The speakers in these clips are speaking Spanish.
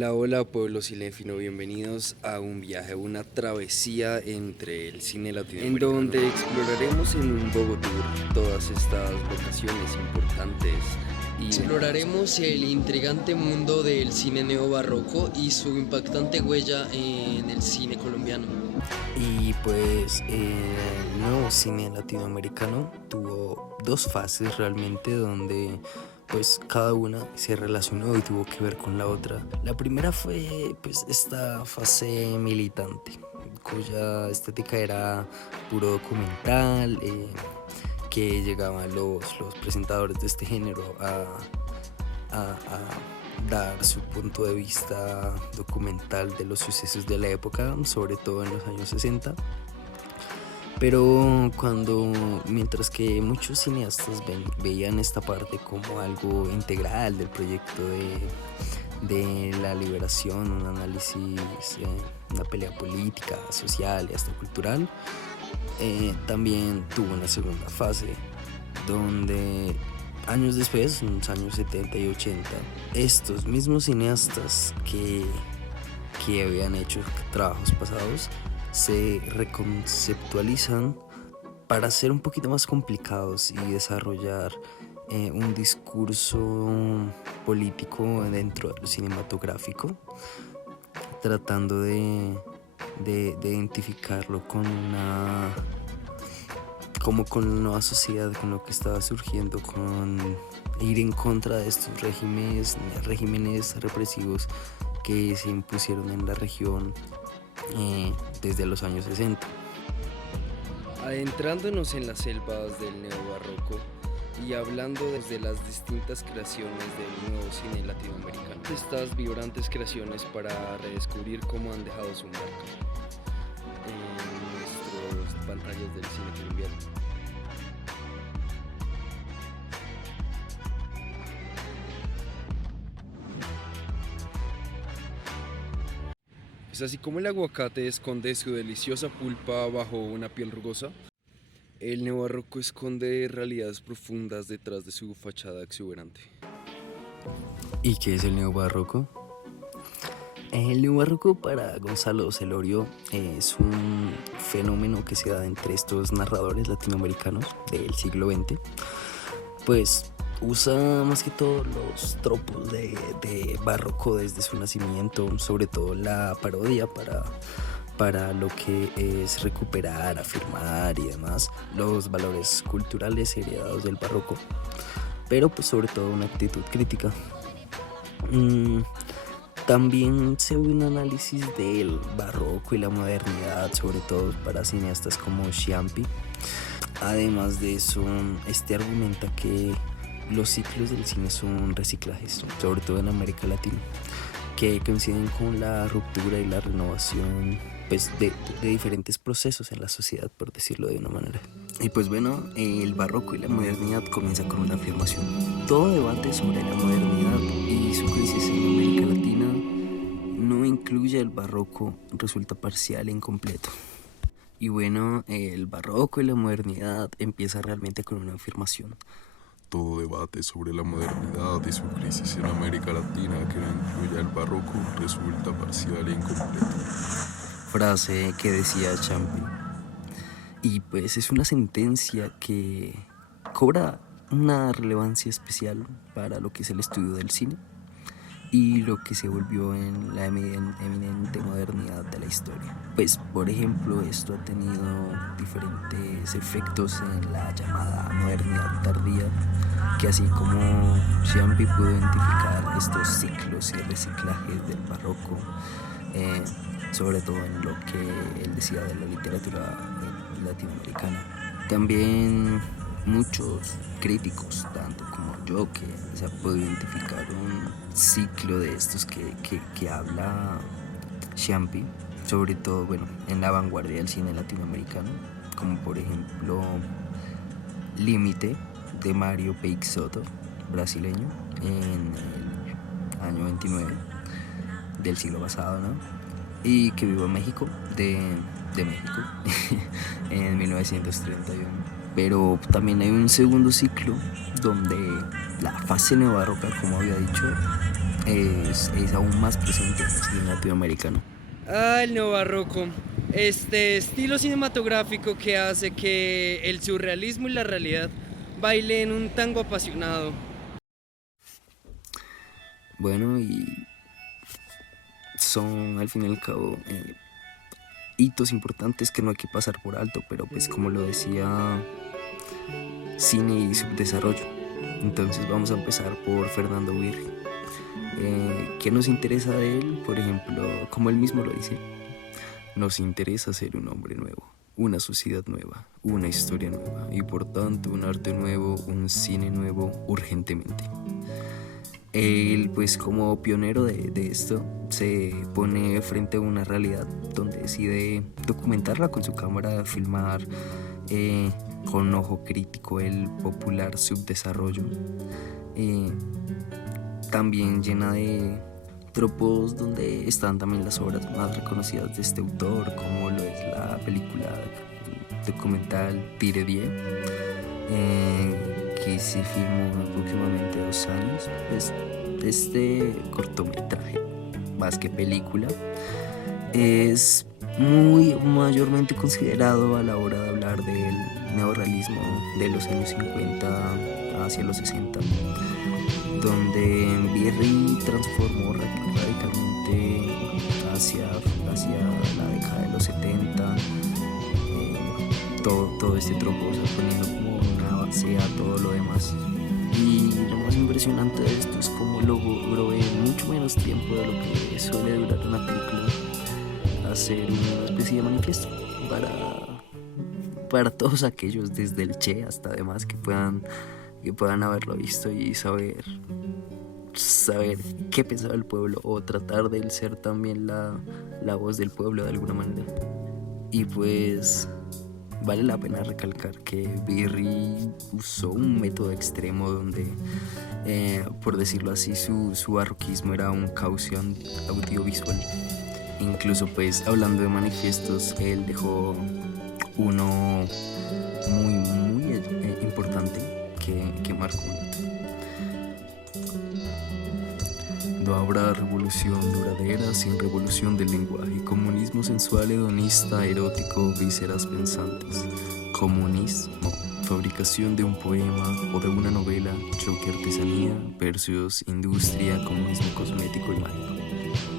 Hola, hola pueblo cinéfilo, bienvenidos a un viaje, una travesía entre el cine latinoamericano, en donde exploraremos en un Bogotour todas estas locaciones importantes y exploraremos el intrigante mundo del cine neobarroco y su impactante huella en el cine colombiano. Y pues el nuevo cine latinoamericano tuvo dos fases realmente donde pues cada una se relacionó y tuvo que ver con la otra. La primera fue pues esta fase militante, cuya estética era puro documental, que llegaban los presentadores de este género a dar su punto de vista documental de los sucesos de la época, sobre todo en los años 60. Pero mientras que muchos cineastas veían esta parte como algo integral del proyecto de la liberación, un análisis, una pelea política, social y hasta cultural, también tuvo una segunda fase donde años después, en los años 70 y 80, estos mismos cineastas que habían hecho trabajos pasados se reconceptualizan para ser un poquito más complicados y desarrollar un discurso político dentro del cinematográfico, tratando de identificarlo con la nueva sociedad, con lo que estaba surgiendo, con ir en contra de estos regímenes represivos que se impusieron en la región desde los años 60. Adentrándonos en las selvas del neobarroco y hablando desde las distintas creaciones del nuevo cine latinoamericano, estas vibrantes creaciones para redescubrir cómo han dejado su marca en nuestras pantallas del cine colombiano. Pues así como el aguacate esconde su deliciosa pulpa bajo una piel rugosa, el neobarroco esconde realidades profundas detrás de su fachada exuberante. ¿Y qué es el neobarroco? El neobarroco para Gonzalo Celorio es un fenómeno que se da entre estos narradores latinoamericanos del siglo XX. Pues usa más que todo los tropos de barroco desde su nacimiento, sobre todo la parodia para lo que es recuperar, afirmar y demás los valores culturales heredados del barroco, pero pues sobre todo una actitud crítica. También se ve un análisis del barroco y la modernidad, sobre todo para cineastas como Sciampi. Además de eso, este argumenta que los ciclos del cine son reciclajes, sobre todo en América Latina, que coinciden con la ruptura y la renovación pues, de diferentes procesos en la sociedad, por decirlo de una manera. Y pues bueno, el barroco y la modernidad comienza con una afirmación. Todo debate sobre la modernidad y su crisis en América Latina no incluye el barroco, resulta parcial e incompleto. Y bueno, el barroco y la modernidad empieza realmente con una afirmación. Todo debate sobre la modernidad y su crisis en América Latina que no incluya el barroco resulta parcial e incompleto. Frase que decía Sciampi. Y pues es una sentencia que cobra una relevancia especial para lo que es el estudio del cine y lo que se volvió en la eminente modernidad de la historia. Pues por ejemplo esto ha tenido diferentes efectos en la llamada modernidad tardía, que así como Sciampi pudo identificar estos ciclos y reciclajes del barroco, sobre todo en lo que él decía de la literatura latinoamericana. También muchos críticos, tanto como yo, que se ha podido identificar un ciclo de estos que habla Sciampi, sobre todo bueno, en la vanguardia del cine latinoamericano, como por ejemplo Límite de Mario Peixoto, brasileño, en el año 29 del siglo pasado, ¿no? Y que vivió en México, de México, en 1931. Pero también hay un segundo ciclo donde la fase neobarroca, como había dicho, es aún más presente en el cine latinoamericano. El neobarroco. Este estilo cinematográfico que hace que el surrealismo y la realidad bailen un tango apasionado. Bueno, y son al fin y al cabo hitos importantes que no hay que pasar por alto, pero pues como lo decía, cine y subdesarrollo. Entonces vamos a empezar por Fernando Birri. ¿Qué nos interesa de él? Por ejemplo, como él mismo lo dice, nos interesa ser un hombre nuevo, una sociedad nueva, una historia nueva y por tanto un arte nuevo, un cine nuevo urgentemente. Él, pues como pionero de esto, se pone frente a una realidad donde decide documentarla con su cámara, filmar con ojo crítico el popular subdesarrollo, también llena de tropos donde están también las obras más reconocidas de este autor, como lo es la película documental Tire Die, que se filmó aproximadamente 2 años. Pues este cortometraje, más que película, es muy mayormente considerado a la hora de hablar del neorrealismo de los años 50 hacia los 60, donde Birri transformó radicalmente hacia la década de los 70 todo este tropo, o sea, poniendo como una base a todo lo demás. Y lo más impresionante de esto es cómo logró en mucho menos tiempo de lo que suele durar una película hacer una especie de manifiesto para todos aquellos, desde el Che hasta demás, que puedan haberlo visto y saber qué pensaba el pueblo, o tratar de él ser también la voz del pueblo de alguna manera. Y pues vale la pena recalcar que Birri usó un método extremo donde, por decirlo así, su barroquismo era un cauce audiovisual. Incluso pues hablando de manifiestos, él dejó uno muy importante que marcó. No habrá revolución duradera sin revolución del lenguaje. Comunismo sensual, hedonista, erótico, vísceras pensantes. Comunismo, fabricación de un poema o de una novela, choque, artesanía, versos, industria, comunismo cosmético y mágico.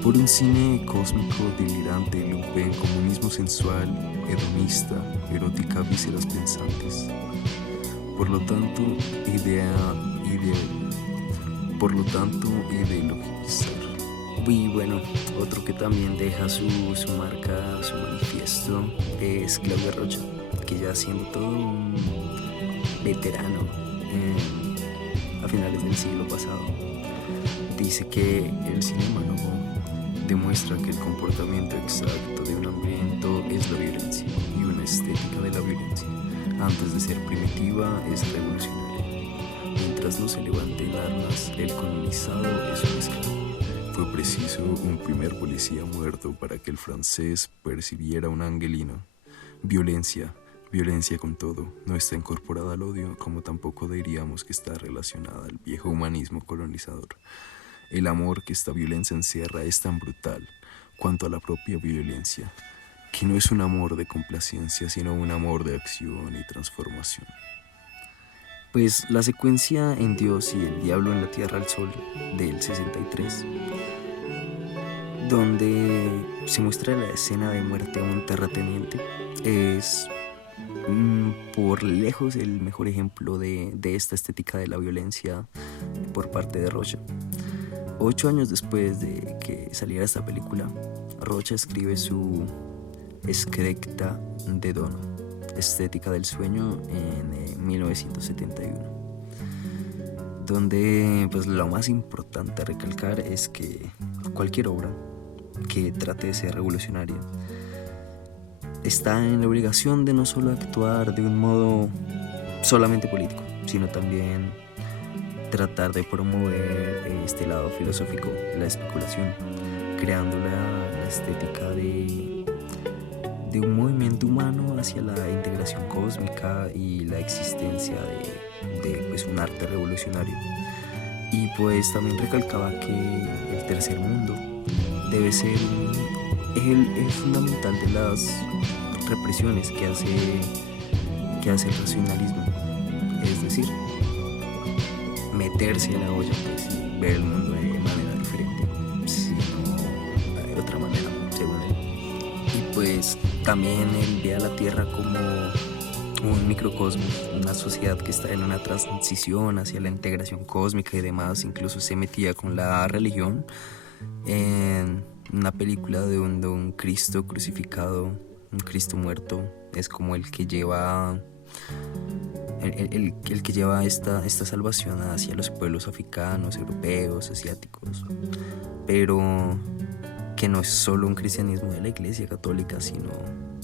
Por un cine cósmico, delirante, lumpen, comunismo sensual, hedonista, erótica, vísceras pensantes. Por lo tanto, ideologizar. Y bueno, otro que también deja su marca, su manifiesto, es Claudio Rocha, que ya siendo todo un veterano a finales del siglo pasado, dice que el cinematógrafo demuestra que el comportamiento exacto de un hambriento es la violencia, y una estética de la violencia, antes de ser primitiva, es revolucionaria. Mientras no se levanten armas, el colonizado es un esclavo. Fue preciso un primer policía muerto para que el francés percibiera un angelino. Violencia con todo, no está incorporada al odio, como tampoco diríamos que está relacionada al viejo humanismo colonizador. El amor que esta violencia encierra es tan brutal cuanto a la propia violencia, que no es un amor de complacencia, sino un amor de acción y transformación. Pues la secuencia en Dios y el Diablo en la Tierra al Sol del 63, donde se muestra la escena de muerte a un terrateniente, es por lejos el mejor ejemplo de esta estética de la violencia por parte de Rocha. 8 años después de que saliera esta película, Rocha escribe su Escrecta de Dono, estética del sueño, en 1971, donde pues lo más importante a recalcar es que cualquier obra que trate de ser revolucionaria está en la obligación de no solo actuar de un modo solamente político, sino también tratar de promover este lado filosófico, la especulación, creando la estética de un movimiento humano hacia la integración cósmica y la existencia de pues un arte revolucionario. Y pues también recalcaba que el tercer mundo debe ser el fundamental de las represiones que hace el racionalismo, es decir, meterse en la olla pues, y ver el mundo de manera diferente, sino de otra manera, según él. Y pues también él ve a la Tierra como un microcosmos, una sociedad que está en una transición hacia la integración cósmica y demás. Incluso se metía con la religión en una película de un Cristo crucificado, un Cristo muerto, es como el que lleva el que lleva esta salvación hacia los pueblos africanos, europeos, asiáticos, pero que no es solo un cristianismo de la Iglesia Católica, sino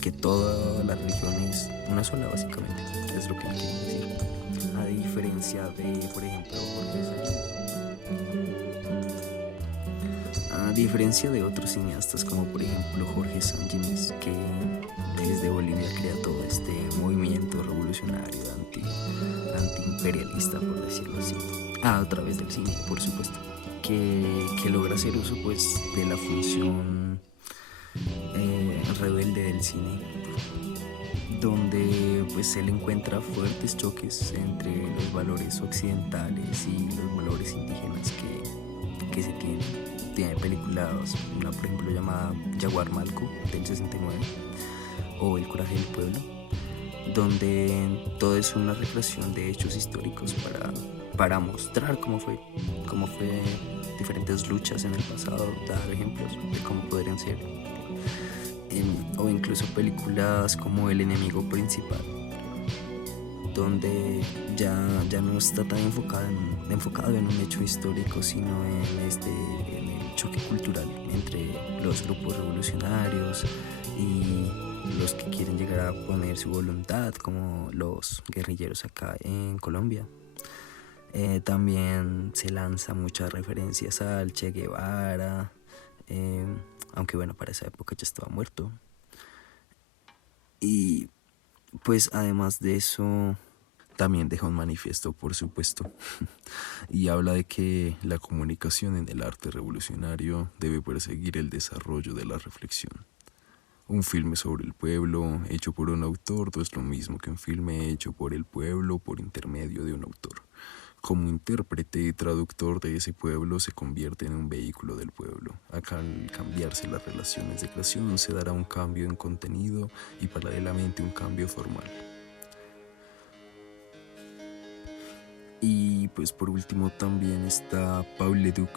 que toda la religión es una sola, básicamente, es lo que quiero decir. A diferencia de, por ejemplo, Jorge Sanguinis. A diferencia de otros cineastas como por ejemplo Jorge Sanguinis, que desde Bolivia crea todo este movimiento revolucionario antiimperialista, por decirlo así, a través del cine, por supuesto, que logra hacer uso pues de la función rebelde del cine, donde pues él encuentra fuertes choques entre los valores occidentales y los valores indígenas que se tienen. Tiene películas, una por ejemplo llamada Jaguar Malco del 69 o El coraje del pueblo, donde todo es una recreación de hechos históricos para mostrar cómo fue diferentes luchas en el pasado, dar ejemplos de cómo podrían ser, o incluso películas como El enemigo principal, donde ya no está tan enfocado en un hecho histórico, sino en el choque cultural entre los grupos revolucionarios y los que quieren llegar a poner su voluntad, como los guerrilleros acá en Colombia. También se lanza muchas referencias al Che Guevara, aunque bueno, para esa época ya estaba muerto. Y pues además de eso, también deja un manifiesto, por supuesto, y habla de que la comunicación en el arte revolucionario debe perseguir el desarrollo de la reflexión. Un filme sobre el pueblo hecho por un autor no es lo mismo que un filme hecho por el pueblo por intermedio de un autor. Como intérprete y traductor de ese pueblo se convierte en un vehículo del pueblo. Acá, al cambiarse las relaciones de creación, se dará un cambio en contenido y paralelamente un cambio formal. Y pues por último también está Paul Leduc,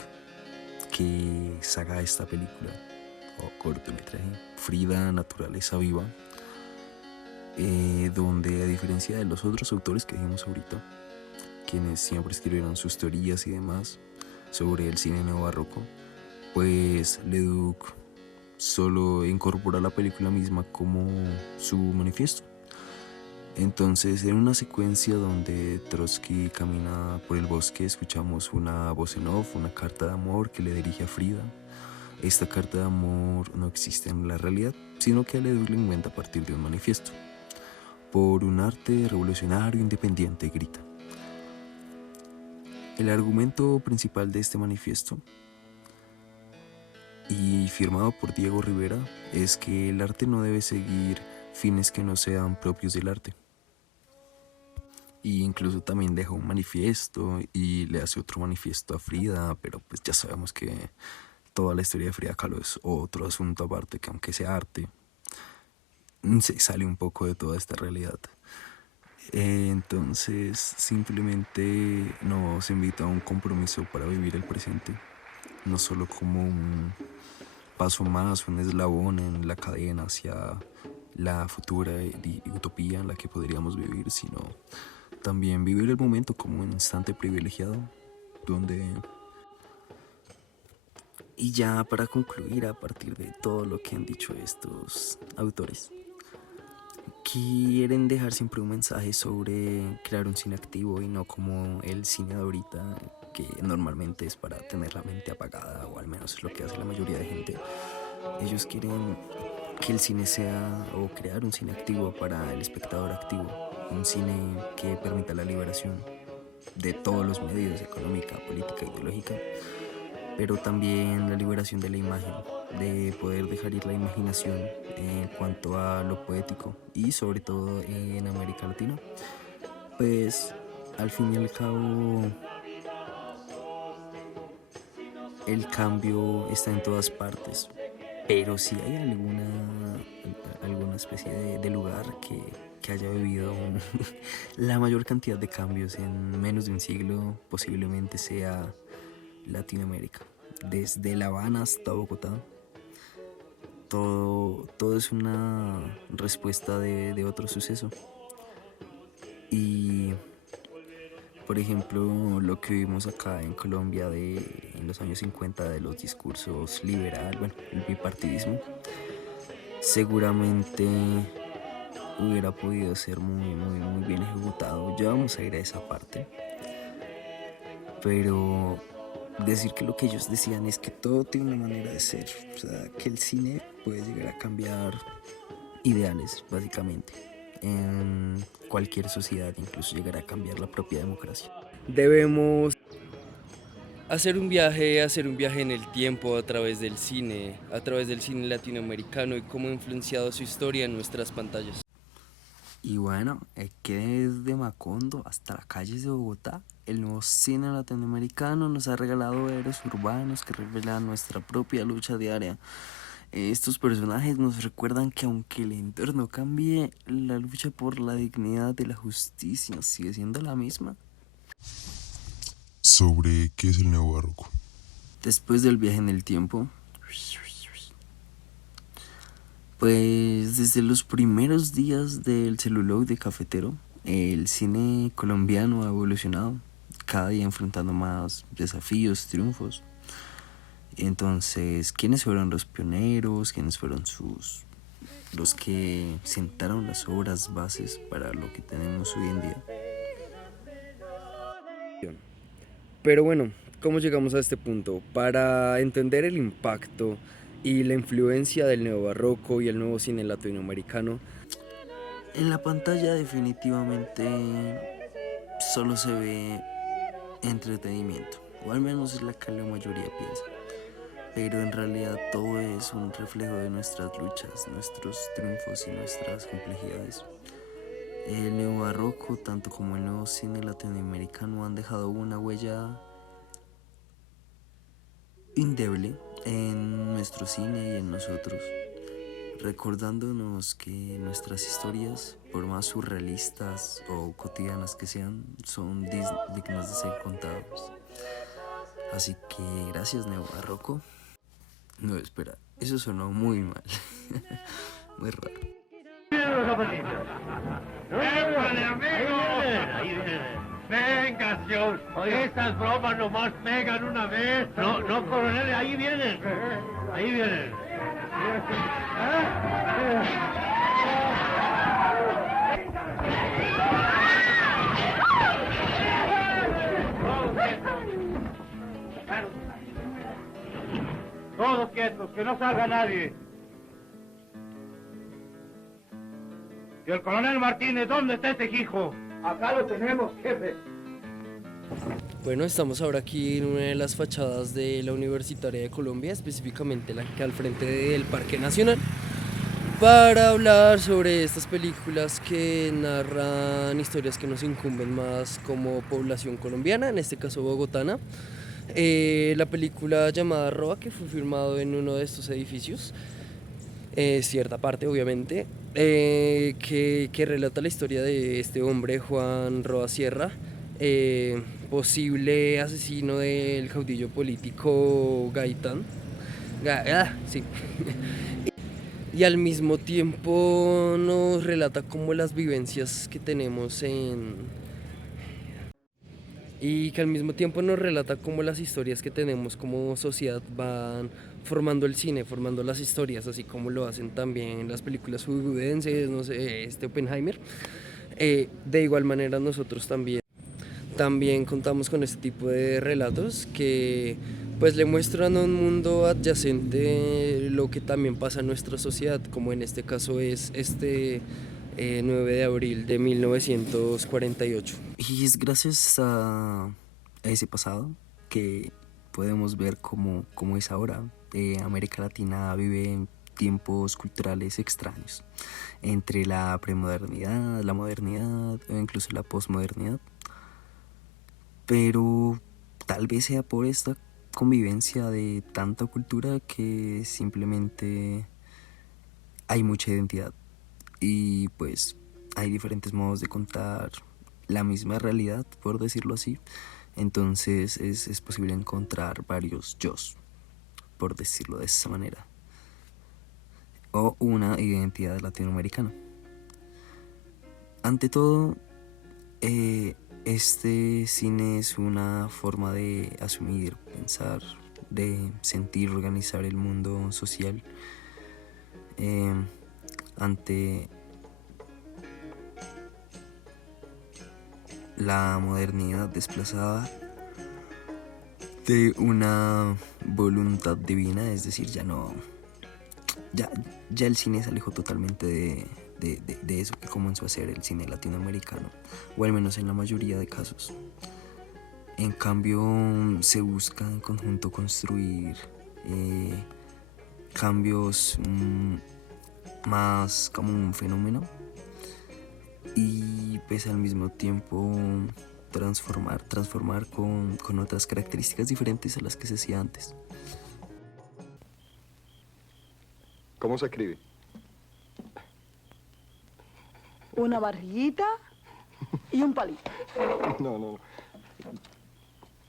que saca esta película o cortometraje Frida, naturaleza viva, donde a diferencia de los otros autores que dijimos ahorita, quienes siempre escribieron sus teorías y demás sobre el cine neobarroco, pues Leduc solo incorpora la película misma como su manifiesto. Entonces, en una secuencia donde Trotsky camina por el bosque, escuchamos una voz en off, una carta de amor que le dirige a Frida. Esta carta de amor no existe en la realidad, sino que Leduc la inventa a partir de un manifiesto. Por un arte revolucionario independiente, grita. El argumento principal de este manifiesto, y firmado por Diego Rivera, es que el arte no debe seguir fines que no sean propios del arte. Y incluso también deja un manifiesto y le hace otro manifiesto a Frida, pero pues ya sabemos que toda la historia de Frida Kahlo es otro asunto aparte, que aunque sea arte, se sale un poco de toda esta realidad. Entonces simplemente nos invita a un compromiso para vivir el presente, no solo como un paso más, un eslabón en la cadena hacia la futura utopía en la que podríamos vivir, sino también vivir el momento como un instante privilegiado, donde... Y ya para concluir, a partir de todo lo que han dicho estos autores, quieren dejar siempre un mensaje sobre crear un cine activo y no como el cine de ahorita, que normalmente es para tener la mente apagada, o al menos es lo que hace la mayoría de gente. Ellos quieren que el cine sea, o crear un cine activo para el espectador activo, un cine que permita la liberación, de todos los medios, económica, política, ideológica, pero también la liberación de la imagen, de poder dejar ir la imaginación en cuanto a lo poético y sobre todo en América Latina. Pues al fin y al cabo el cambio está en todas partes, pero si hay alguna especie de lugar que haya vivido la mayor cantidad de cambios en menos de un siglo, posiblemente sea Latinoamérica. Desde La Habana hasta Bogotá, todo es una respuesta de otro suceso. Y por ejemplo, lo que vimos acá en Colombia en los años 50 de los discursos liberal, bueno, el bipartidismo, seguramente hubiera podido ser muy bien ejecutado. Ya vamos a ir a esa parte. Pero decir que lo que ellos decían es que todo tiene una manera de ser, o sea, que el cine puede llegar a cambiar ideales, básicamente, en cualquier sociedad, incluso llegar a cambiar la propia democracia. Debemos hacer un viaje en el tiempo a través del cine latinoamericano y cómo ha influenciado su historia en nuestras pantallas. Y bueno, es que desde Macondo hasta las calles de Bogotá, el nuevo cine latinoamericano nos ha regalado héroes urbanos que revelan nuestra propia lucha diaria. Estos personajes nos recuerdan que aunque el entorno cambie, la lucha por la dignidad y la justicia sigue siendo la misma. ¿Sobre qué es el neobarroco? Después del viaje en el tiempo, pues desde los primeros días del celuloide cafetero, el cine colombiano ha evolucionado, cada día enfrentando más desafíos, triunfos. Entonces, ¿quiénes fueron los pioneros? ¿Quiénes fueron los que sentaron las obras bases para lo que tenemos hoy en día? Pero bueno, ¿cómo llegamos a este punto? Para entender el impacto y la influencia del neobarroco y el nuevo cine latinoamericano, en la pantalla definitivamente solo se ve entretenimiento, o al menos es la que la mayoría piensa. Pero en realidad todo es un reflejo de nuestras luchas, nuestros triunfos y nuestras complejidades. El neobarroco, tanto como el nuevo cine latinoamericano, han dejado una huella indeleble en nuestro cine y en nosotros, recordándonos que nuestras historias, por más surrealistas o cotidianas que sean, son dignas de ser contadas. Así que gracias, neobarroco. No, espera, eso sonó muy mal. Muy raro. ¡Épale, amigo! Ahí viene. Venga, señor. Estas bromas nomás pegan una vez. No, coronel, ahí vienen. Ahí vienen. Todos quietos, que no salga nadie. Y el coronel Martínez, ¿dónde está ese hijo? Acá lo tenemos, jefe. bueno, estamos ahora aquí en una de las fachadas de la Universitaria de Colombia, específicamente la que al frente del Parque Nacional, para hablar sobre estas películas que narran historias que nos incumben más como población colombiana, en este caso bogotana. La película llamada Roa, que fue filmado en uno de estos edificios, cierta parte obviamente, que relata la historia de este hombre, Juan Roa Sierra, posible asesino del caudillo político Gaitán. Sí. Y al mismo tiempo nos relata como las vivencias que tenemos y que al mismo tiempo nos relata cómo las historias que tenemos como sociedad van formando el cine, formando las historias, así como lo hacen también las películas hollywoodenses, no sé, Oppenheimer. De igual manera nosotros también contamos con este tipo de relatos que pues le muestran a un mundo adyacente lo que también pasa en nuestra sociedad, como en este caso es este 9 de abril de 1948. Y es gracias a ese pasado que podemos ver cómo es ahora. América Latina vive en tiempos culturales extraños, entre la premodernidad, la modernidad o incluso la posmodernidad. Pero tal vez sea por esta convivencia de tanta cultura que simplemente hay mucha identidad y pues hay diferentes modos de contar la misma realidad, por decirlo así. Entonces es posible encontrar varios yos, por decirlo de esa manera, o una identidad latinoamericana. Ante todo, este cine es una forma de asumir, pensar, de sentir, organizar el mundo social ante la modernidad desplazada de una voluntad divina. Es decir, ya el cine se alejó totalmente de eso que comenzó a ser el cine latinoamericano, o al menos en la mayoría de casos. En cambio, se busca en conjunto construir cambios más como un fenómeno y pues al mismo tiempo transformar con otras características diferentes a las que se hacía antes. ¿Cómo se escribe? Una barriguita y un palito. No.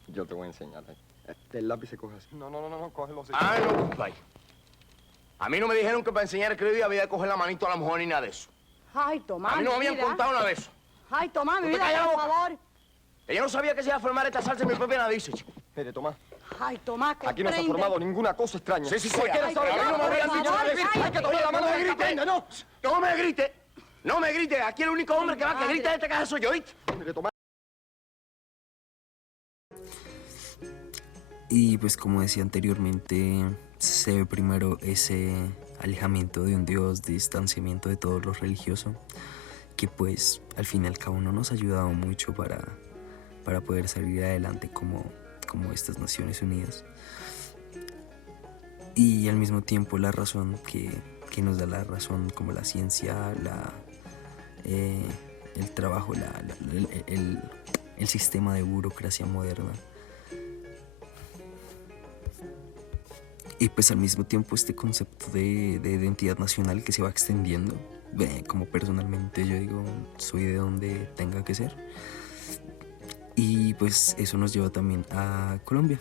Yo te voy a enseñar. El lápiz se coge así. No, cógelo así. Ah, no, compadre. A mí no me dijeron que para enseñar a escribir había que coger la manito a la mujer ni nada de eso. Ay, Tomás, A mí no me mi habían vida. contado nada de eso. Ay, Tomás, mi ¿Usted vida, calla la por boca? favor. Ella no sabía que se iba a formar esta salsa en mi propia nariz, chico. Mire, Tomás, Ay, Tomás, que aquí no se ha formado ninguna cosa extraña. Sí, Cualquiera Ay, sabe que a mí no me por habían favor, dicho nada de eso. cállate. Hay que tomar la mano de grite. No. No me grite. No me grite. Aquí el único hombre que va que grita en esta casa soy yo, ¿oíste? Mire, Tomás. Y pues como decía anteriormente, se ve primero ese alejamiento de un Dios, distanciamiento de todo lo religioso, que pues al fin y al cabo no nos ha ayudado mucho para poder salir adelante como estas Naciones Unidas. Y al mismo tiempo la razón que nos da la razón, como la ciencia, el trabajo, el sistema de burocracia moderna. Y pues al mismo tiempo este concepto de identidad nacional que se va extendiendo. Como personalmente yo digo, soy de donde tenga que ser. Y pues eso nos lleva también a Colombia,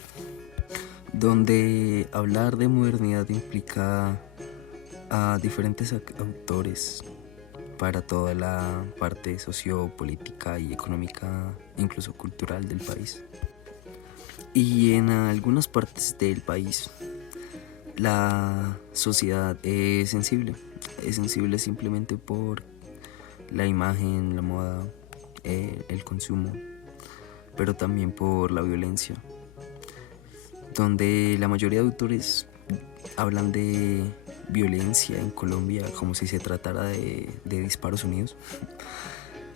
donde hablar de modernidad implica a diferentes autores para toda la parte sociopolítica y económica, incluso cultural del país. Y en algunas partes del país la sociedad es sensible simplemente por la imagen, la moda, el consumo, pero también por la violencia, donde la mayoría de autores hablan de violencia en Colombia como si se tratara de disparos unidos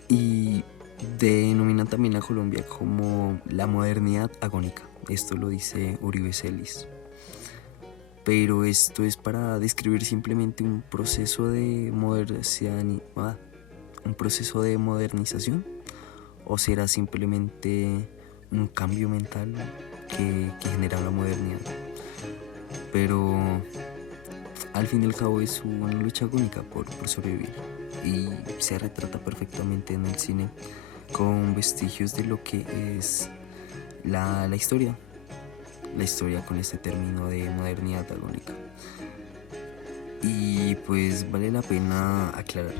y denominan también a Colombia como la modernidad agónica. Esto lo dice Uribe Celis. Pero esto es para describir simplemente un proceso de modernización, o será simplemente un cambio mental que genera la modernidad. Pero al fin y al cabo es una lucha agónica por sobrevivir, y se retrata perfectamente en el cine con vestigios de lo que es la historia con este término de modernidad agónica. Y pues vale la pena aclarar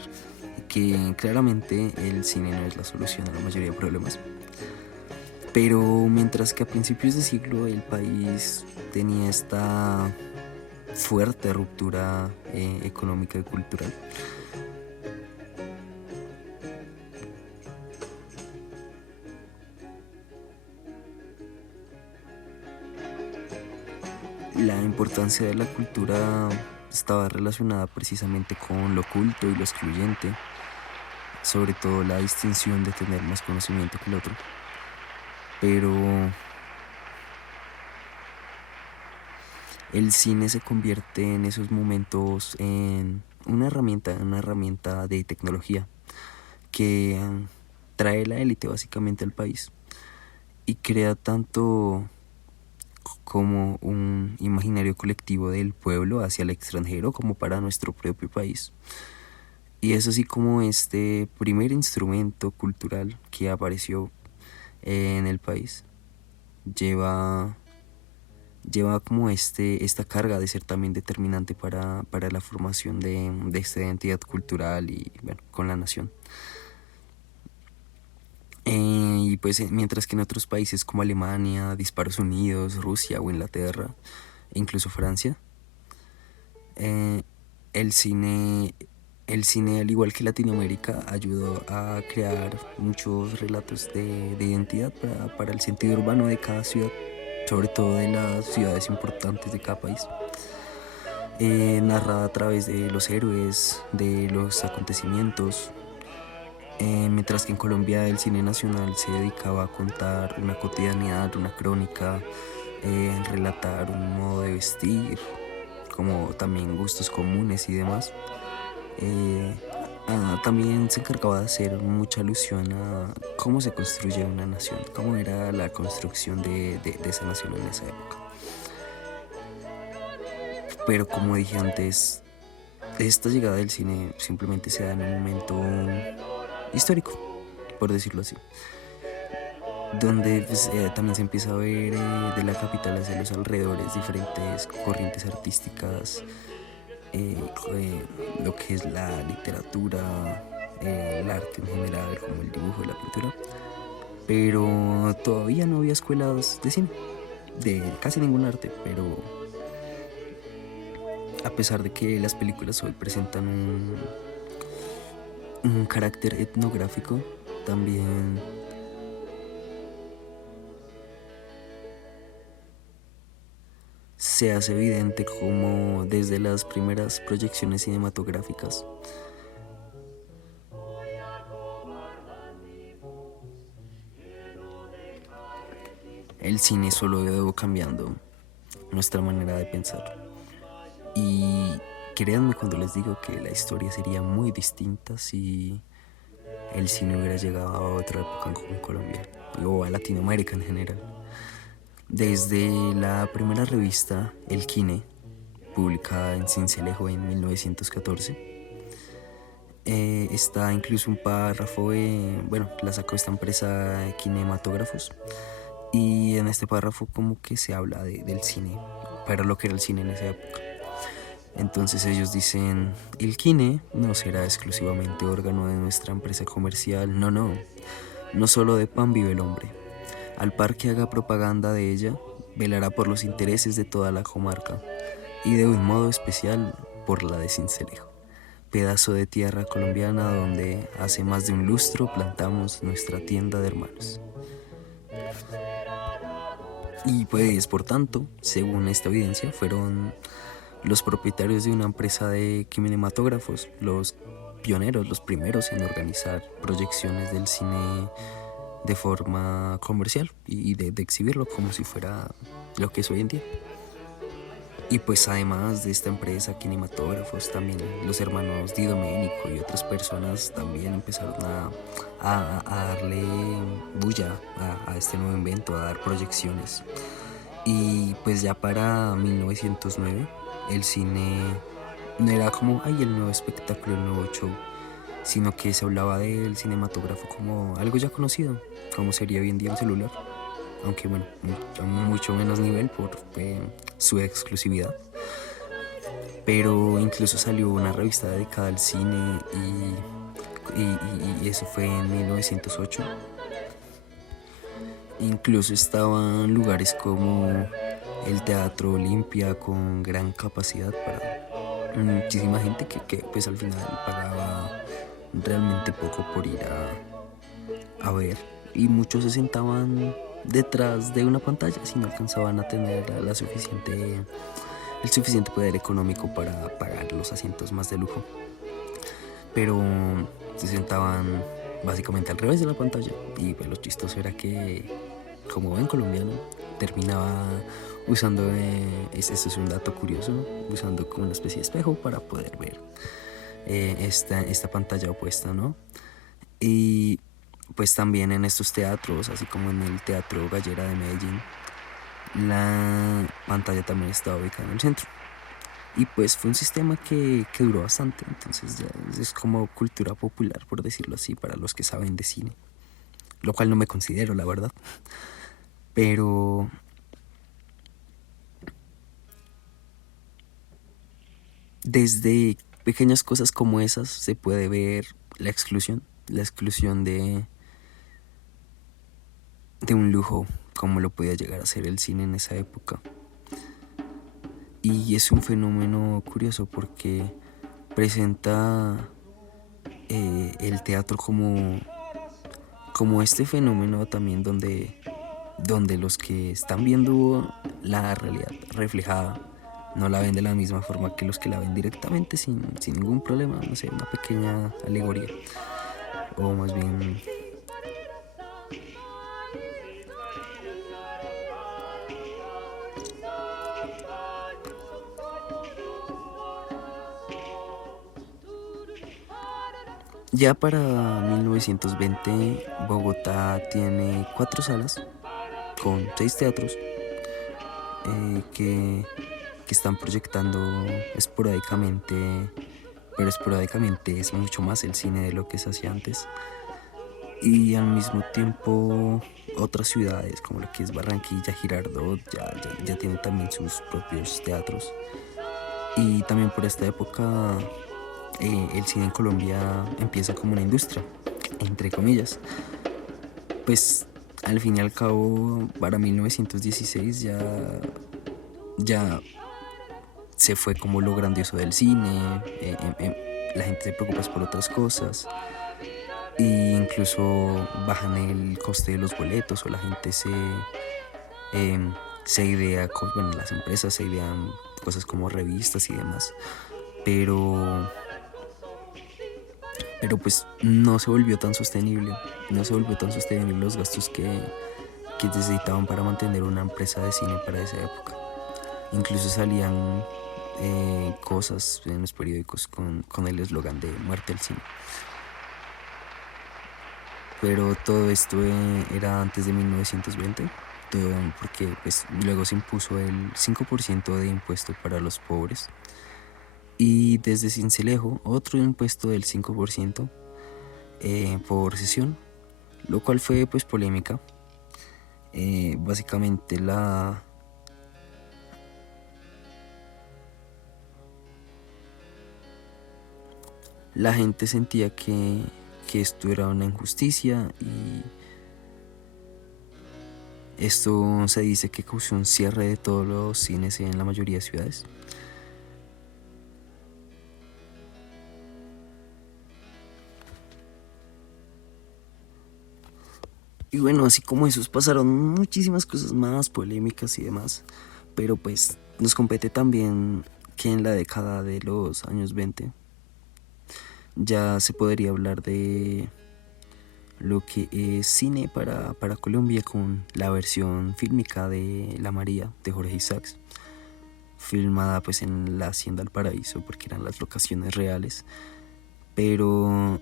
que claramente el cine no es la solución a la mayoría de problemas, pero mientras que a principios de siglo el país tenía esta fuerte ruptura económica y cultural, la importancia de la cultura estaba relacionada precisamente con lo oculto y lo excluyente, sobre todo la distinción de tener más conocimiento que el otro. Pero el cine se convierte en esos momentos en una herramienta de tecnología que trae la élite básicamente al país y crea tanto como un imaginario colectivo del pueblo hacia el extranjero como para nuestro propio país. Y es así como este primer instrumento cultural que apareció en el país lleva como esta carga de ser también determinante para la formación de esta identidad cultural y bueno, con la nación. Y pues mientras que en otros países como Alemania, Estados Unidos, Rusia o Inglaterra, e incluso Francia, el cine, al igual que Latinoamérica, ayudó a crear muchos relatos de identidad para el sentido urbano de cada ciudad, sobre todo de las ciudades importantes de cada país. Narrada a través de los héroes, de los acontecimientos, mientras que en Colombia el cine nacional se dedicaba a contar una cotidianidad, una crónica, relatar un modo de vestir, como también gustos comunes y demás. También se encargaba de hacer mucha alusión a cómo se construye una nación, cómo era la construcción de esa nación en esa época. Pero como dije antes, esta llegada del cine simplemente se da en un momento histórico, por decirlo así, donde pues, también se empieza a ver de la capital hacia los alrededores diferentes corrientes artísticas, lo que es la literatura, el arte en general, como el dibujo y la pintura, pero todavía no había escuelas de cine, de casi ningún arte, pero a pesar de que las películas hoy presentan un carácter etnográfico, también se hace evidente como desde las primeras proyecciones cinematográficas el cine solo ha ido cambiando nuestra manera de pensar. Y créanme cuando les digo que la historia sería muy distinta si el cine hubiera llegado a otra época en Colombia o a Latinoamérica en general. Desde la primera revista El Kine, publicada en Sincelejo en 1914, está incluso un párrafo, la sacó esta empresa Kinematógrafos, y en este párrafo como que se habla del cine, pero lo que era el cine en esa época. Entonces ellos dicen, el Kine no será exclusivamente órgano de nuestra empresa comercial, no solo de pan vive el hombre. Al par que haga propaganda de ella, velará por los intereses de toda la comarca, y de un modo especial por la de Sincelejo, pedazo de tierra colombiana donde hace más de un lustro plantamos nuestra tienda de hermanos. Y pues, por tanto, según esta evidencia, fueron los propietarios de una empresa de kinematógrafos los pioneros, los primeros en organizar proyecciones del cine de forma comercial y de exhibirlo como si fuera lo que es hoy en día. Y pues además de esta empresa Kinematógrafos, también los hermanos Di Domenico y otras personas también empezaron a darle bulla a este nuevo invento, a dar proyecciones. Y pues ya para 1909 el cine no era como el nuevo espectáculo, el nuevo show, sino que se hablaba del cinematógrafo como algo ya conocido, como sería hoy en día un celular, aunque bueno, a mucho menos nivel por su exclusividad. Pero incluso salió una revista dedicada al cine y eso fue en 1908. Incluso estaban lugares como el Teatro Olimpia con gran capacidad para muchísima gente que pues al final pagaba realmente poco por ir a ver, y muchos se sentaban detrás de una pantalla si no alcanzaban a tener el suficiente poder económico para pagar los asientos más de lujo. pero se sentaban básicamente al revés de la pantalla. Y pues lo chistoso era que, como buen colombiano, terminaba usando, este es un dato curioso, usando como una especie de espejo para poder ver esta pantalla opuesta, ¿no? Y pues también en estos teatros, así como en el Teatro Gallera de Medellín, la pantalla también estaba ubicada en el centro. Y pues fue un sistema que duró bastante, entonces ya es como cultura popular, por decirlo así, para los que saben de cine. Lo cual no me considero, la verdad. Pero desde pequeñas cosas como esas se puede ver la exclusión de un lujo como lo podía llegar a ser el cine en esa época. Y es un fenómeno curioso porque presenta el teatro como este fenómeno también donde los que están viendo la realidad reflejada no la ven de la misma forma que los que la ven directamente sin ningún problema, no sé, una pequeña alegoría, o más bien ya para 1920 Bogotá tiene 4 salas con 6 teatros que están proyectando esporádicamente, pero esporádicamente es mucho más el cine de lo que se hacía antes. Y al mismo tiempo otras ciudades como lo que es Barranquilla, Girardot, ya tienen también sus propios teatros. Y también por esta época el cine en Colombia empieza como una industria, entre comillas. Pues al fin y al cabo, para 1916 ya se fue como lo grandioso del cine, la gente se preocupa por otras cosas, e incluso bajan el coste de los boletos, o la gente se idea, bueno, las empresas se idean cosas como revistas y demás, pero pues no se volvió tan sostenible los gastos que necesitaban para mantener una empresa de cine para esa época. Incluso salían cosas en los periódicos con el eslogan de muerte al cine. Pero todo esto era antes de 1920, todo porque pues luego se impuso el 5% de impuesto para los pobres. Y desde Sincelejo, otro impuesto del 5% por sesión, lo cual fue pues polémica. Básicamente la gente sentía que esto era una injusticia, y esto se dice que causó un cierre de todos los cines en la mayoría de ciudades. Y bueno, así como esos pasaron muchísimas cosas más polémicas y demás, pero pues nos compete también que en la década de los años 20 ya se podría hablar de lo que es cine para Colombia, con la versión fílmica de La María de Jorge Isaacs, filmada pues en la Hacienda El Paraíso, porque eran las locaciones reales, pero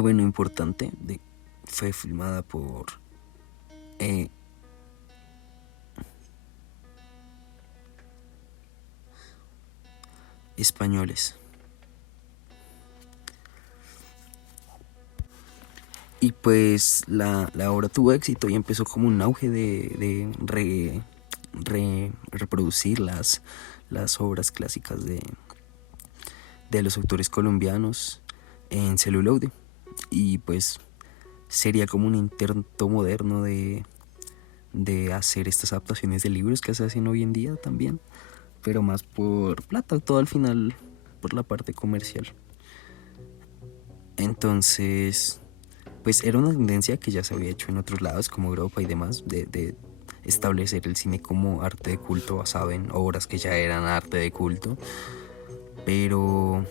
bueno, importante, fue filmada por españoles. Y pues la obra tuvo éxito y empezó como un auge de reproducir las obras clásicas de los autores colombianos en celuloide. Y pues sería como un intento moderno de hacer estas adaptaciones de libros que se hacen hoy en día también, pero más por plata, todo al final por la parte comercial. Entonces pues era una tendencia que ya se había hecho en otros lados como Europa y demás, de establecer el cine como arte de culto basado en obras que ya eran arte de culto, pero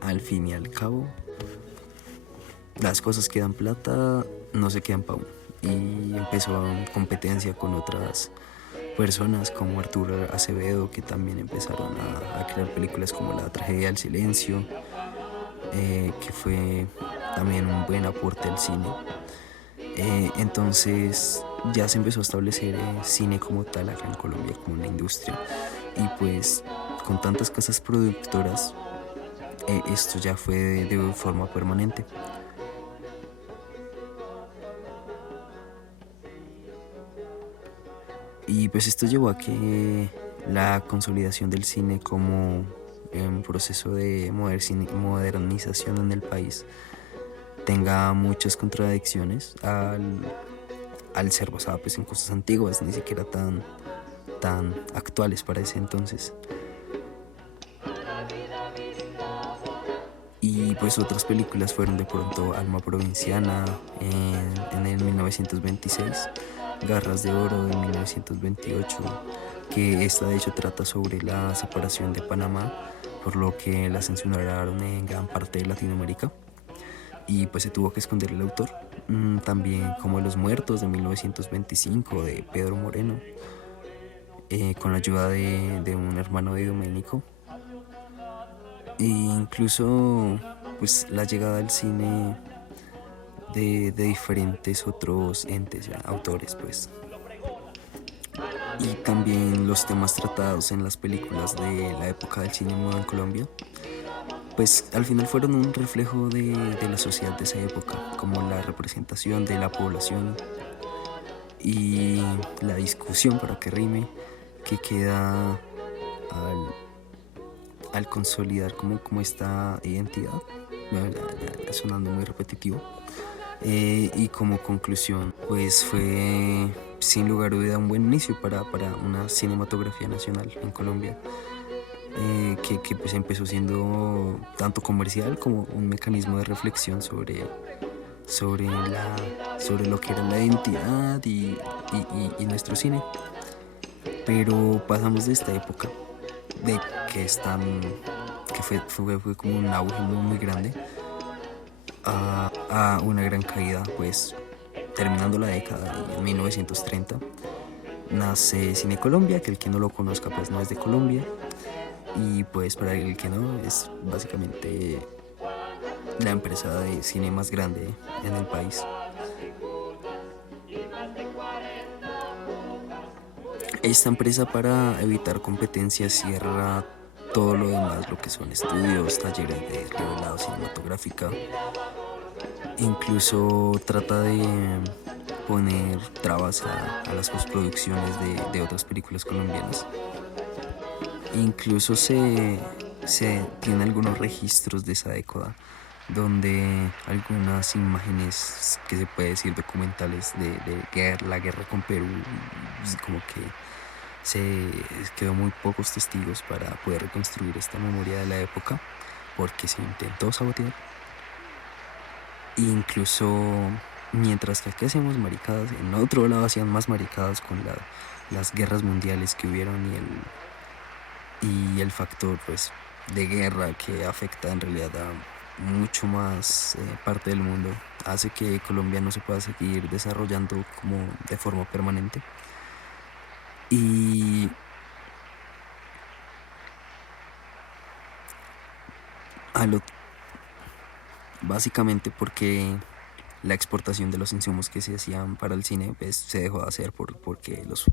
al fin y al cabo las cosas que dan plata no se quedan pa' uno, y empezó competencia con otras personas como Arturo Acevedo, que también empezaron a crear películas como La tragedia del silencio, que fue también un buen aporte al cine. Entonces ya se empezó a establecer cine como tal acá en Colombia, como una industria, y pues con tantas casas productoras esto ya fue de forma permanente. Y pues esto llevó a que la consolidación del cine como un proceso de modernización en el país tenga muchas contradicciones al ser basada pues en cosas antiguas, ni siquiera tan actuales para ese entonces. Y pues otras películas fueron de pronto Alma Provinciana en el 1926, Garras de Oro de 1928, que esta de hecho trata sobre la separación de Panamá, por lo que la censuraron en gran parte de Latinoamérica y pues se tuvo que esconder el autor. También como Los Muertos de 1925 de Pedro Moreno, con la ayuda de un hermano de Doménico. E incluso pues la llegada al cine de diferentes otros entes, autores pues. Y también los temas tratados en las películas de la época del cine mudo en Colombia, pues al final fueron un reflejo de la sociedad de esa época, como la representación de la población y la discusión, para que rime, que queda al consolidar como esta identidad, ya sonando muy repetitivo. Y como conclusión, pues fue sin lugar a duda un buen inicio para una cinematografía nacional en Colombia, que pues empezó siendo tanto comercial como un mecanismo de reflexión sobre lo que era la identidad y nuestro cine. Pero pasamos de esta época de que fue como un auge muy grande a una gran caída, pues terminando la década y en 1930 nace Cine Colombia, que el que no lo conozca pues no es de Colombia, y pues para el que no, es básicamente la empresa de cine más grande en el país. Esta empresa, para evitar competencia, cierra todo lo demás, lo que son estudios, talleres de revelado cinematográfica. Incluso trata de poner trabas a las postproducciones de otras películas colombianas. Incluso se tiene algunos registros de esa década donde algunas imágenes, que se puede decir documentales de la guerra con Perú, como que se quedó muy pocos testigos para poder reconstruir esta memoria de la época, porque se intentó sabotear. Incluso mientras que aquí hacíamos maricadas, en otro lado hacían más maricadas con las guerras mundiales que hubieron y el factor pues de guerra, que afecta en realidad a mucho más parte del mundo, hace que Colombia no se pueda seguir desarrollando como de forma permanente. Y básicamente porque la exportación de los insumos que se hacían para el cine pues se dejó de hacer porque los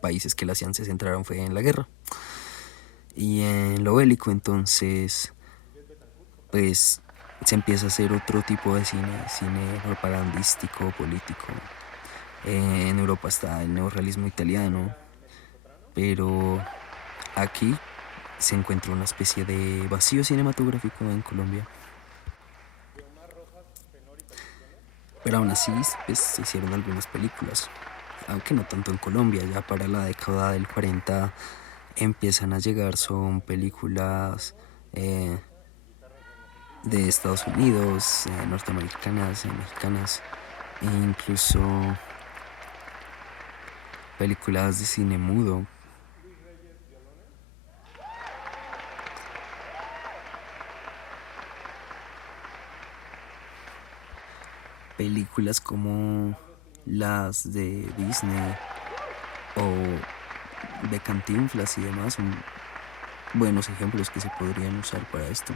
países que la hacían se centraron fue en la guerra y en lo bélico. Entonces pues se empieza a hacer otro tipo de cine propagandístico, político. En Europa está el neorrealismo italiano, pero aquí se encuentra una especie de vacío cinematográfico en Colombia. Pero aún así pues, se hicieron algunas películas, aunque no tanto en Colombia. Ya para la década del 40 empiezan a llegar, son películas de Estados Unidos, norteamericanas, mexicanas, e incluso películas de cine mudo, películas como las de Disney o de Cantinflas y demás son buenos ejemplos que se podrían usar para esto.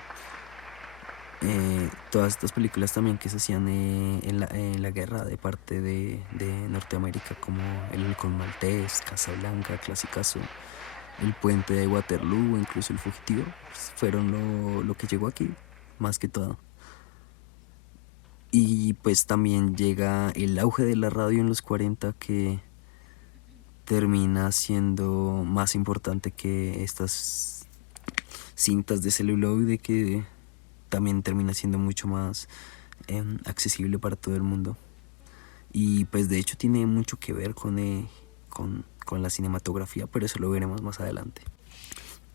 Todas estas películas también que se hacían en la guerra de parte de Norteamérica, como El Halcón Maltés, Casablanca, Clasicazo, El Puente de Waterloo, incluso El Fugitivo, pues fueron lo que llegó aquí, más que todo. Y pues también llega el auge de la radio en los 40, que termina siendo más importante que estas cintas de celuloide, que también termina siendo mucho más accesible para todo el mundo. Y pues de hecho tiene mucho que ver con la cinematografía, pero eso lo veremos más adelante.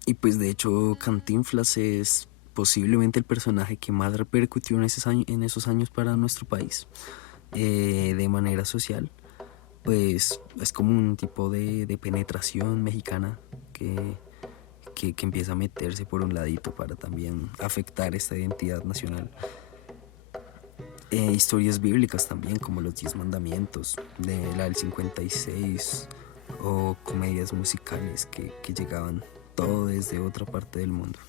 Y pues de hecho Cantinflas es posiblemente el personaje que más repercutió en esos años para nuestro país, de manera social. Pues es como un tipo de penetración mexicana que empieza a meterse por un ladito para también afectar esta identidad nacional. Historias bíblicas también, como los 10 mandamientos, la del 56, o comedias musicales que llegaban todo desde otra parte del mundo.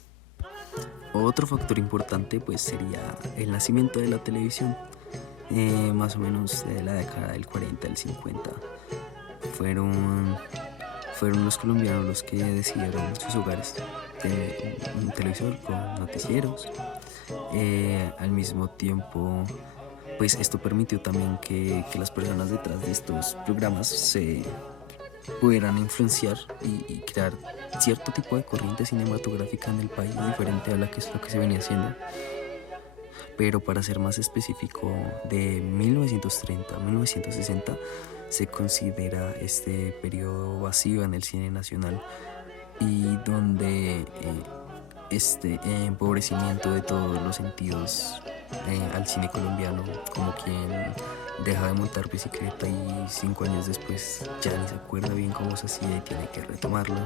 Otro factor importante pues sería el nacimiento de la televisión, más o menos de la década del 40 al 50. Fueron los colombianos los que decidieron en sus hogares tener un televisor con noticieros. Al mismo tiempo, pues esto permitió también que las personas detrás de estos programas se pudieran influenciar y crear cierto tipo de corriente cinematográfica en el país diferente a lo que se venía haciendo. Pero para ser más específico, de 1930 a 1960 se considera este periodo vacío en el cine nacional, y donde este empobrecimiento de todos los sentidos al cine colombiano, como quien deja de montar bicicleta y 5 años después ya ni se acuerda bien cómo se hacía y tiene que retomarlo,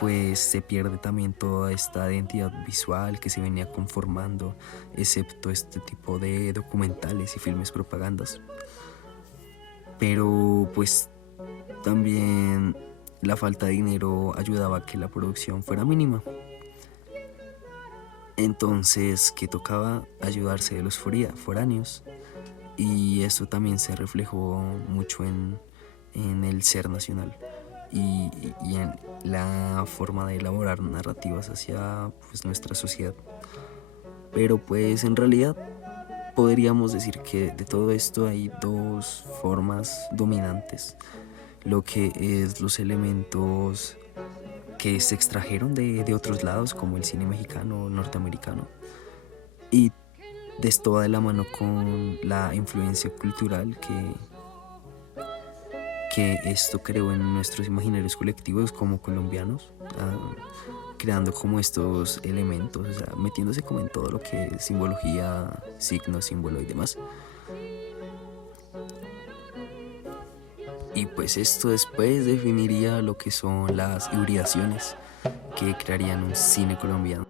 pues se pierde también toda esta identidad visual que se venía conformando, excepto este tipo de documentales y filmes propagandas. Pero pues también la falta de dinero ayudaba a que la producción fuera mínima. Entonces, que tocaba ayudarse de los foráneos, y esto también se reflejó mucho en el ser nacional y en la forma de elaborar narrativas hacia pues nuestra sociedad. Pero pues en realidad podríamos decir que de todo esto hay dos formas dominantes: lo que es los elementos que se extrajeron de otros lados, como el cine mexicano o norteamericano, y de esto va de la mano con la influencia cultural que esto creó en nuestros imaginarios colectivos como colombianos, creando como estos elementos, o sea, metiéndose como en todo lo que es simbología, signo, símbolo y demás. Y pues esto después definiría lo que son las hibridaciones que crearían un cine colombiano.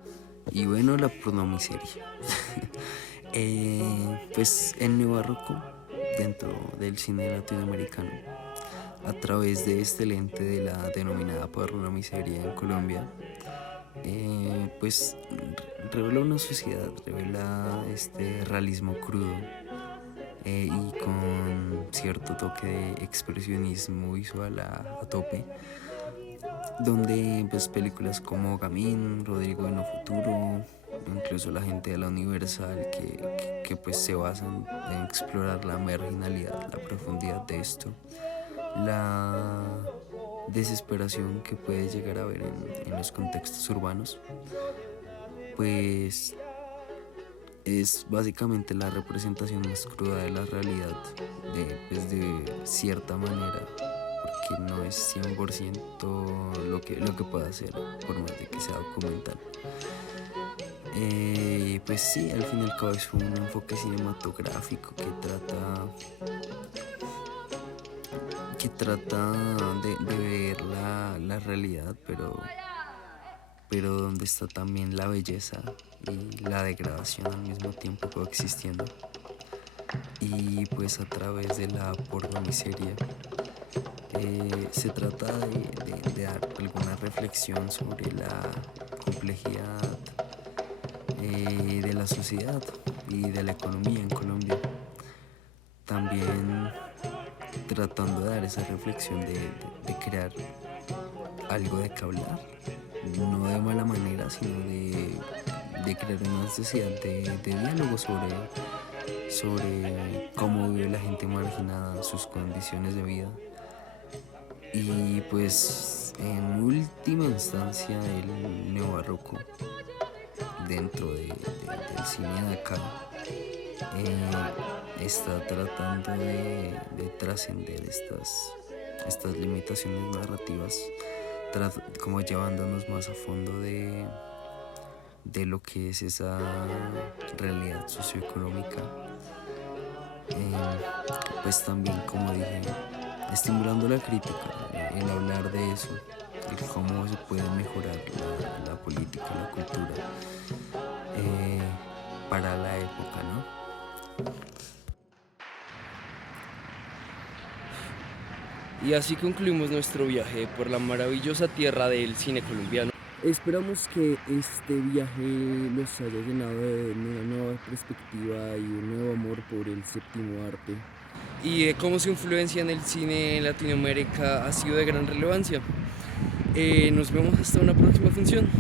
Y bueno, la pornomiseria. Pues el neobarroco dentro del cine latinoamericano, a través de este lente de la denominada pornomiseria en Colombia, pues revela una sociedad, revela este realismo crudo, y con cierto toque de expresionismo visual a tope, donde pues películas como Gamín, Rodrigo en lo Futuro, incluso La Gente de la Universal, que pues se basan en explorar la marginalidad, la profundidad de esto, la desesperación que puede llegar a haber en los contextos urbanos, pues es básicamente la representación más cruda de la realidad, de cierta manera, porque no es 100% lo que pueda hacer, por más de que sea documental. Pues sí, al fin y al cabo es un enfoque cinematográfico que trata de ver la realidad, pero donde está también la belleza y la degradación al mismo tiempo coexistiendo. Y pues a través de la pornomiseria se trata de dar alguna reflexión sobre la complejidad de la sociedad y de la economía en Colombia. También tratando de dar esa reflexión de crear algo de que hablar, no de mala manera, sino de crear una sociedad de diálogo sobre cómo vive la gente marginada, sus condiciones de vida. Y pues en última instancia el neobarroco dentro del cine de acá está tratando de trascender estas limitaciones narrativas, como llevándonos más a fondo de lo que es esa realidad socioeconómica. Pues también, como dije, estimulando la crítica, el hablar de eso, el cómo se puede mejorar la política, la cultura para la época, ¿no? Y así concluimos nuestro viaje por la maravillosa tierra del cine colombiano. Esperamos que este viaje los haya llenado de una nueva perspectiva y un nuevo amor por el séptimo arte. Y de cómo su influencia en el cine en Latinoamérica ha sido de gran relevancia. Nos vemos hasta una próxima función.